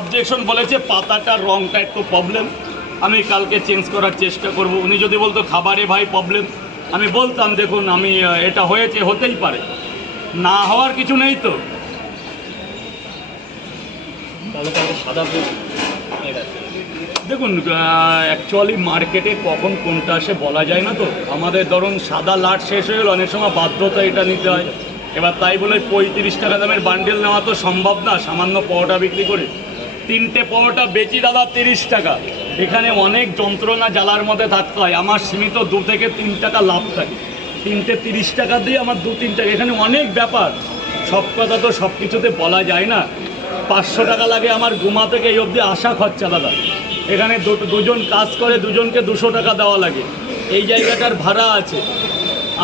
Objection বলেছে পাতাটার রংটা একটু প্রবলেম আমি কালকে চেঞ্জ করার চেষ্টা করব। উনি যদি বলতো, খাবারে ভাই প্রবলেম আমি বলতাম, দেখুন, আমি এটা হয়েছে, হতেই পারে। না হওয়ার কিছু নেই তো। দেখুন অ্যাকচুয়ালি মার্কেটে কখন কোনটা আসে বলা যায় না তো। আমাদের ধরুন, সাদা লাট শেষ হয়ে গেলে, অনেক সময় বাধ্যতা এটা নিতে হয়। এবার তাই বলে পঁয়ত্রিশ টাকা দামের বান্ডেল নেওয়া তো সম্ভব না, সামান্য পরোটা বিক্রি করে। তিনটে পরোটা বেচি দাদা তিরিশ টাকা। এখানে অনেক যন্ত্রণা জ্বালার মধ্যে থাকতে হয়। আমার সীমিত দু থেকে তিন টাকা লাভ থাকে। তিনটে তিরিশ টাকা দিয়ে আমার দু, তিন টাকা। এখানে অনেক ব্যাপার। সব কথা তো সব কিছুতে বলা যায় না। পাঁচশো টাকা লাগে আমার গুমা থেকে এই অবধি আসা খরচা দাদা। এখানে দুজন কাজ করে দুজনকে দুশো টাকা দেওয়া লাগে। এই জায়গাটার ভাড়া আছে।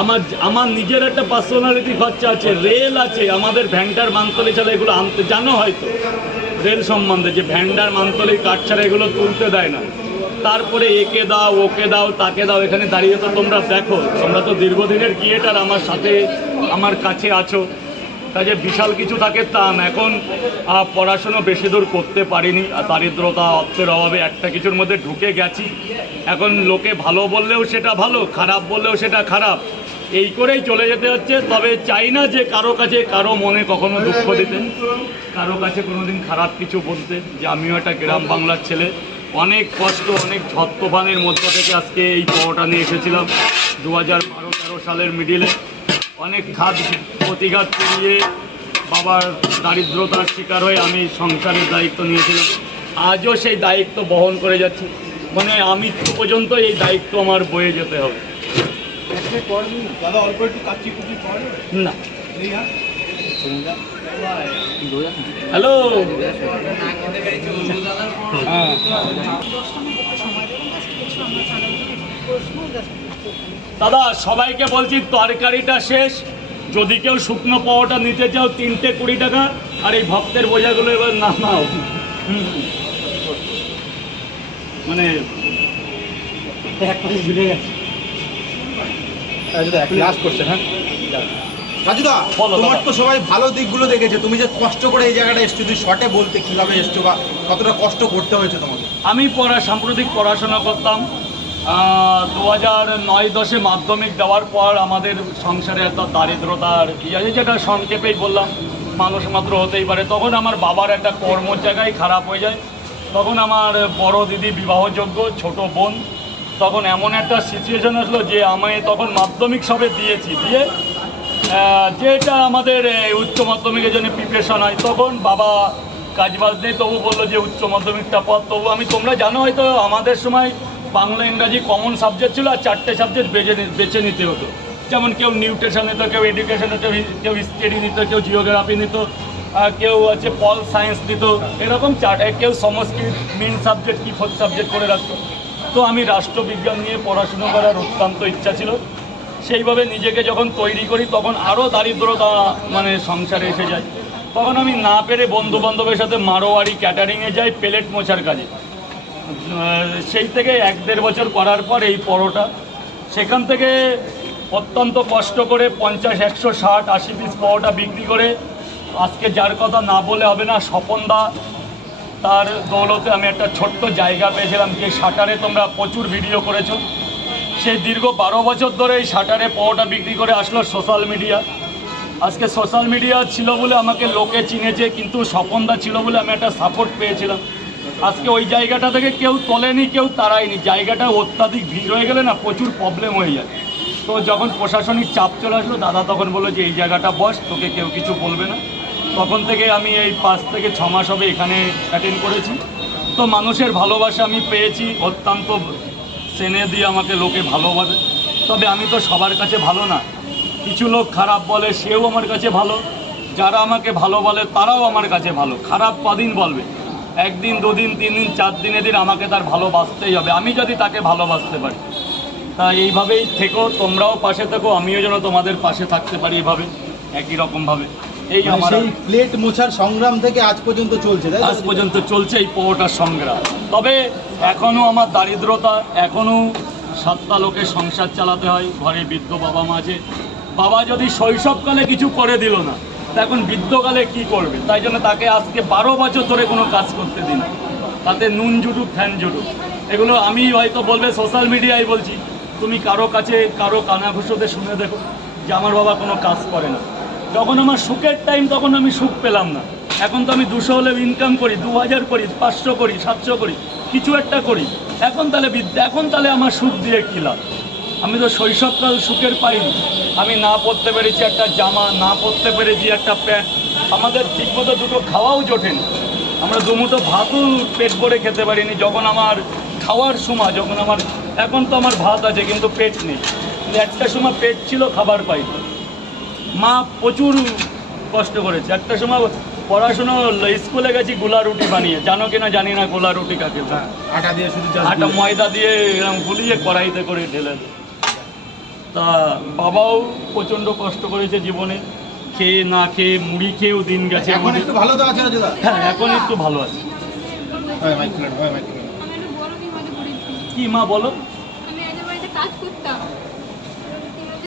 আমার আমার নিজের একটা পার্সোনালিটি খরচা আছে। রেল আছে। আমাদের ভ্যান্ডার মানতলি ছাড়া এগুলো আনতে জানো হয়তো। রেল সম্বন্ধে যে ভ্যান্ডার কাঠ ছাড়া এগুলো তুলতে দেয় না। তারপরে একে দাও, ওকে দাও, তাকে দাও, এখানে দাঁড়িয়ে তো তোমরা দেখো। তোমরা তো দীর্ঘদিনের ক্রিয়েটার আমার সাথে, আমার কাছে আছো। কাজে বিশাল কিছু থাকে তা না। এখন পড়াশুনো বেশি দূর করতে পারিনি। দারিদ্রতা, অর্থের অভাবে একটা কিছুর মধ্যে ঢুকে গেছি। এখন লোকে ভালো বললেও সেটা ভালো, খারাপ বললেও সেটা খারাপ। এই করেই চলে যেতে হচ্ছে। তবে চাই না যে কারও কাছে কারও মনে কখনো দুঃখ দিতে। কারও কাছে কোনোদিন খারাপ কিছু বলতে। যে আমিও একটা গ্রাম বাংলার ছেলে। অনেক কষ্ট, অনেক ঝড় তোফানের মধ্য থেকে আজকে এই পরোটা নিয়ে এসেছিলাম। দু হাজার বারো, তেরো সালের মিডিলে। অনেক ঘাত প্রতিঘাত পেরিয়ে বাবার দারিদ্রতার শিকার হয়ে আমি সংসারের দায়িত্ব নিয়েছিলাম। আজও সেই দায়িত্ব বহন করে যাচ্ছি। মানে আমি পর্যন্ত এই দায়িত্ব আমার বয়ে যেতে হবে। দাদা অল্প একটু কাচ্চি কুচি পাওয়া যাবে? না। হ্যাঁ? হ্যালো। হ্যাঁ দাদা সবাইকে বলছি তরকারিটা শেষ। যদি কেউ শুকনো পাওয়াটা নিতে চাও তিনটে কুড়ি টাকা আর এই ভক্তের বোঝাগুলো এবার না নাও হুম। মানে লাস্ট হ্যাঁ? রাজুদা বলো, তোমার তো সবাই ভালো দিকগুলো দেখেছে। তুমি যে কষ্ট করে এই জায়গাটা এসছো তুই শর্টে বলতে কীভাবে এসছো বা কতটা কষ্ট করতে হয়েছে তোমাকে? আমি পড়া সাম্প্রতিক পড়াশোনা করতাম। দু হাজার নয় দশে মাধ্যমিক দেওয়ার পর আমাদের সংসারে এত দারিদ্রতার ইয়ে যেটা সংক্ষেপেই বললাম মানুষ মাত্র হতেই পারে। তখন আমার বাবার একটা কর্মর জায়গায় খারাপ হয়ে যায়। তখন আমার বড় দিদি বিবাহযোগ্য ছোট বোন। তখন এমন একটা সিচুয়েশন আসলো যে আমি তখন মাধ্যমিক সবে দিয়েছি, দিয়ে যেটা আমাদের উচ্চ মাধ্যমিকের জন্য প্রিপারেশন হয়, তখন বাবা কাজবাজ নেই, তবু বলল যে উচ্চ মাধ্যমিকটা পর তবু আমি, তোমরা জানো হয়তো আমাদের সময় বাংলা, ইংরাজি কমন সাবজেক্ট ছিল আর চারটে সাবজেক্ট বেছে বেছে নিতে হতো। যেমন কেউ নিউট্রিশন নিত, কেউ এডুকেশন নিত কেউ হিস্ট্রি নিত, কেউ জিওগ্রাফি নিত কেউ হচ্ছে পল সায়েন্স নিত, এরকম চার কেউ সংস্কৃত মেন সাবজেক্ট কি ফোর্থ সাবজেক্ট করে রাখতো। তো আমি রাষ্ট্রবিজ্ঞান নিয়ে পড়াশুনো করার অত্যন্ত ইচ্ছা ছিল। সেইভাবে নিজেকে যখন তৈরি করি, তখন আরও দারিদ্রতা মানে সংসারে এসে যায়। তখন আমি না পেরে বন্ধু বান্ধবের সাথে মারোয়ারি ক্যাটারিংয়ে যাই, প্লেট মোছার কাজে। সেই থেকে এক দেড় বছর করার পর এই পরোটা। সেখান থেকে অত্যন্ত কষ্ট করে পঞ্চাশ, একশো, ষাট, আশি পিস পরোটা বিক্রি করে, আজকে যার কথা না বলে হবে না স্বপনদা তার দৌলতে আমি একটা ছোট্ট জায়গা পেয়েছিলাম যে শাটারে তোমরা প্রচুর ভিডিও করেছ। সেই দীর্ঘ বারো বছর ধরে এই শাটারে পরোটা বিক্রি করে আসলো সোশ্যাল মিডিয়া আজকে সোশ্যাল মিডিয়া ছিল বলে আমাকে লোকে চিনেছে, কিন্তু স্বপনদা ছিল বলে আমি একটা সাপোর্ট পেয়েছিলাম। আজকে ওই জায়গাটা থেকে কেউ তোলেনি, কেউ তারায়নি জায়গাটা অত্যাধিক ভিড় হয়ে গেলে না প্রচুর প্রবলেম হয়ে যায়। তো যখন প্রশাসনিক চাপ চলে আসলো, দাদা তখন বলল যে, এই জায়গাটা বস, তোকে কেউ কিছু বলবে না। তখন থেকে আমি এই পাঁচ থেকে ছ মাস হবে এখানে অ্যাটেন্ড করেছি। তো মানুষের ভালোবাসা আমি পেয়েছি, অত্যন্ত সেনে দিয়ে আমাকে লোকে ভালোবাসে। তবে আমি তো সবার কাছে ভালো না। কিছু লোক খারাপ বলে, সেও আমার কাছে ভালো। যারা আমাকে ভালো বলে, তারাও আমার কাছে ভালো। খারাপ কদিন বলবে? একদিন, দুদিন তিন দিন চার দিনে দিন আমাকে তার ভালোবাসতেই হবে। আমি যদি তাকে ভালোবাসতে পারি, তা এইভাবেই থেকো। তোমরাও পাশে থেকো, আমিও যেন তোমাদের পাশে থাকতে পারি এইভাবে একই রকমভাবে। এই মানে আমার সেই প্লেট মোছার সংগ্রাম থেকে আজ পর্যন্ত চলছে আজ পর্যন্ত চলছে এই পরোটার সংগ্রাম। তবে এখনও আমার দারিদ্রতা এখনও সাতটা লোকের সংসার চালাতে হয় ঘরে বৃদ্ধ বাবা মা আছে। বাবা যদি শৈশবকালে কিছু করে দিল না তা এখন বৃদ্ধকালে কি করবে? তাই জন্য তাকে আজকে বারো বছর ধরে কোনো কাজ করতে দিন তাতে নুন জুটুক ফ্যান জুটুক। এগুলো আমি হয়তো বলবে সোশ্যাল মিডিয়ায় বলছি। তুমি কারও কাছে কারও কানাঘুষোতে শুনে দেখো যে আমার বাবা কোনো কাজ করে না। যখন আমার সুখের টাইম তখন আমি সুখ পেলাম না। এখন তো আমি দুশো হলে ইনকাম করি দু হাজার করি, পাঁচশো করি, সাতশো করি, কিছু একটা করি। এখন তাহলে বিদ্যা এখন তাহলে আমার সুখ দিয়ে কী লাভ? আমি তো শৈশবকাল সুখের পাইনি। আমি না পরতে পেরেছি একটা জামা, না পরতে পেরেছি একটা প্যান্ট। আমাদের ঠিকমতো দুটো খাওয়াও জোটেনি। আমরা দুমুটো ভাতও পেট ভরে খেতে পারিনি। যখন আমার খাওয়ার সময় যখন আমার এখন তো আমার ভাত আছে, কিন্তু পেট নেই। একটা সময় পেট ছিল, খাবার পাইনি। মা প্রচুর কষ্ট করেছে। একটা সময় পড়াশুনো স্কুলে গেছি গোলা রুটি বানিয়ে। জানো কিনা জানি না গোলা রুটি কাকে বলে। আটা দিয়ে শুধু আটা ময়দা দিয়ে এরকম গুলিয়ে কড়াইতে করে ঢেলে দেয়। তা বাবাও প্রচণ্ড কষ্ট করেছে জীবনে। খেয়ে না খেয়ে মুড়ি খেয়েও দিন গেছে। এখন একটু ভালো তো আছে হ্যাঁ এখন একটু ভালো আছে। হয় হয় কি মা বলো? আমি কাজ করতাম।